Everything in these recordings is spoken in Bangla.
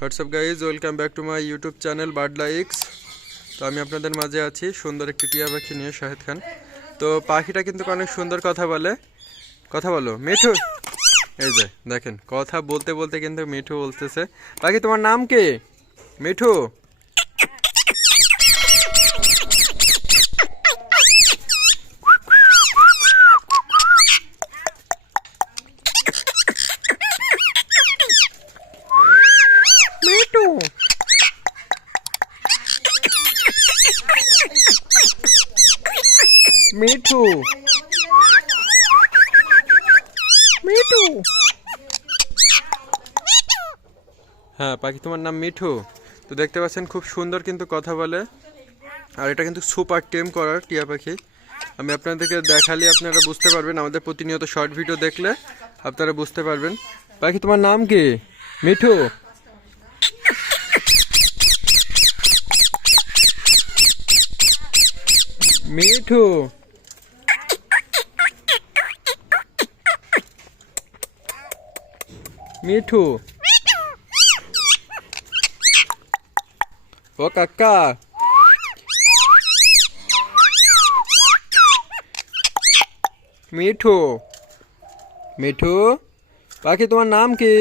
WhatsApp guys, welcome back to my YouTube channel bird likes. তো আমি আপনাদের মাঝে আছি সুন্দর একটি টিয়া পাখি নিয়ে, শাহেদ খান। তো পাখিটা কিন্তু অনেক সুন্দর কথা বলে। কথা বলো মিঠু। এই যে দেখেন, কথা বলতে বলতে কিন্তু মিঠু বলতেছে। পাখি তোমার নাম কি? মিঠু। মিঠু মিঠু মিঠু। হ্যাঁ পাখি, তোমার নাম মিঠু। তো দেখতে পাচ্ছেন খুব সুন্দর কিন্তু কথা বলে, আর এটা কিন্তু সুপার টেম করার টিয়া পাখি। আমি আপনাদেরকে দেখালে আপনারা বুঝতে পারবেন, আমাদের প্রতিনিয়ত শর্ট ভিডিও দেখলে আপনারা বুঝতে পারবেন। পাখি তোমার নাম কি? মিঠু। মিঠু মিঠু। ও কাকা। মিঠু মিঠু। পাখি তোমার নাম কি?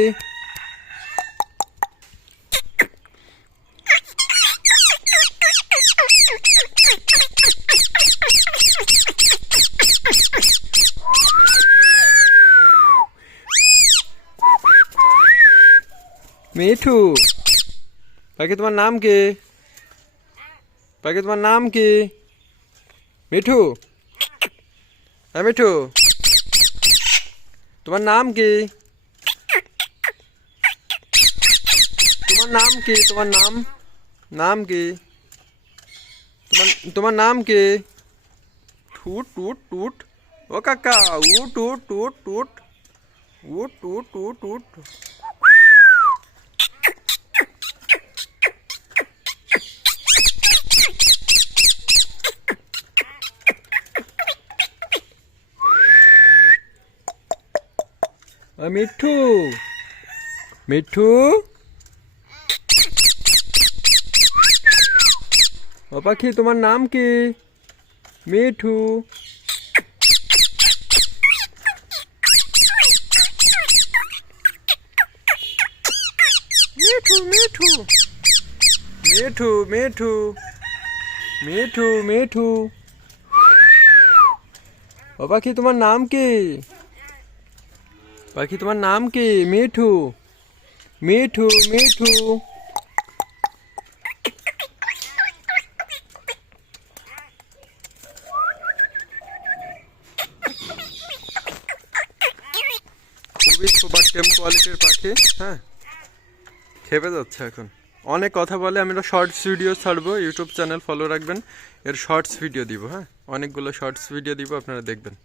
মিঠু। পাখি তোমার নাম কি? পাখি তোমার নাম কি? মিঠু। হ্যাঁ মিঠু, তোমার নাম কি? তোমার নাম কি? তোমার নাম নাম কি? তোমার নাম কি? টুট টুট টুট। ও কাকা, উট উট উট উট উট উট উট উট। মিঠু মিঠু। ও পাখি তোমার নাম কি? মিঠু। মিঠু মিঠু মিঠু মিঠু মিঠু মিঠু। ও পাখি তোমার নাম কি? পাখি তোমার নাম কি? মিঠু মিঠু মিঠু। খুবই সুপার টেম কোয়ালিটির পাখি। হ্যাঁ, খেপে যাচ্ছে এখন, অনেক কথা বলে। আমি শর্টস ভিডিও ছাড়বো, ইউটিউব চ্যানেল ফলো রাখবেন, এর শর্টস ভিডিও দিব। হ্যাঁ, অনেকগুলো শর্টস ভিডিও দিব, আপনারা দেখবেন।